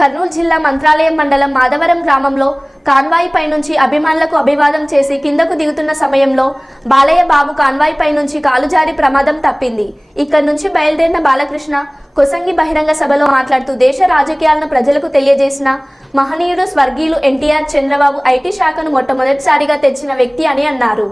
కర్నూలు జిల్లా మంత్రాలయం మండలం మాధవరం గ్రామంలో కాన్వాయి పై నుంచి అభిమానులకు అభివాదం చేసి కిందకు దిగుతున్న సమయంలో బాలయ్య బాబు కాన్వాయి పై నుంచి కాలు జారి ప్రమాదం తప్పింది. ఇక్కడి నుంచి బయలుదేరిన బాలకృష్ణ కొసంగి బహిరంగ సభలో మాట్లాడుతూ దేశ రాజకీయాలను ప్రజలకు తెలియజేసిన మహనీయుడు స్వర్గీయులు ఎన్టీఆర్ చంద్రబాబు ఐటీ శాఖను మొట్టమొదటిసారిగా తెచ్చిన వ్యక్తి అని అన్నారు.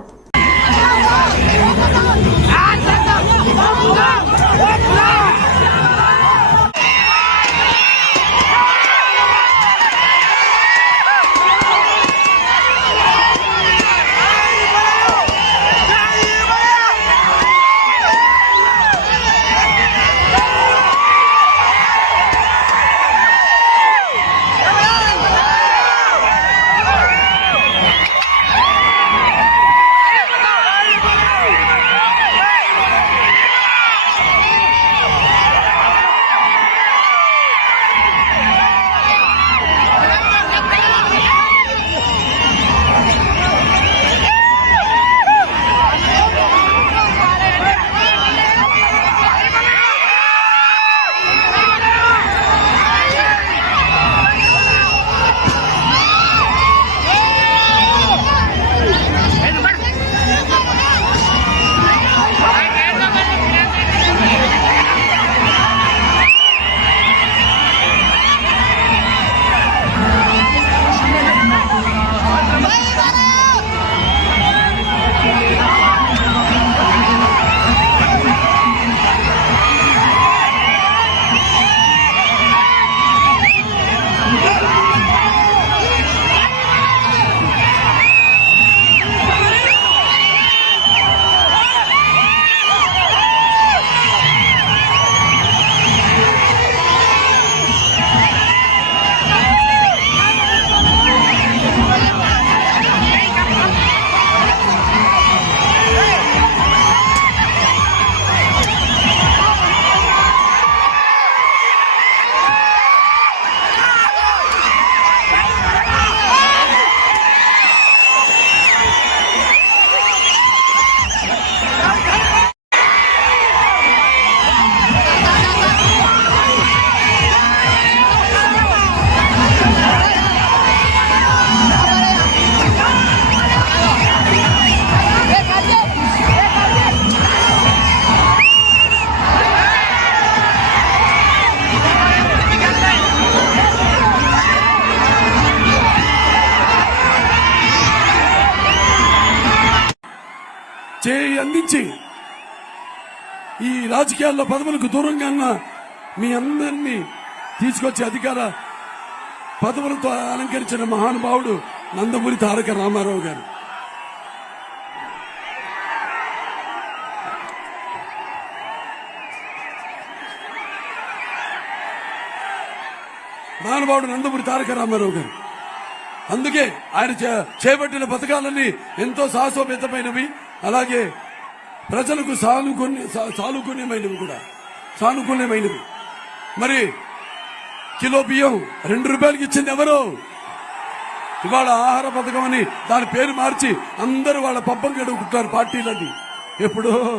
చేయి అందించి ఈ రాజకీయాల్లో పదవులకు దూరంగా ఉన్న మీ అందరినీ తీసుకొచ్చి అధికార పదవులతో అలంకరించిన మహానుభావుడు నందమూరి తారక రామారావు గారు. మహానుభావుడు నందమూరి తారక రామారావు గారు. అందుకే ఆయన చే- చేపట్టిన పథకాలన్నీ ఎంతో సాహసోపేతమైనవి అలాగే ప్రజలకు సానుకూల్య సానుకూల్యమైనవి కూడా. సానుకూల్యమైనవి. మరి కిలో బియ్యం రెండు రూపాయలకి ఇచ్చింది ఎవరు? ఇవాళ ఆహార పథకం అని దాని పేరు మార్చి అందరూ వాళ్ళ పబ్బం గడుపుకుంటారు పార్టీలన్నీ ఎప్పుడో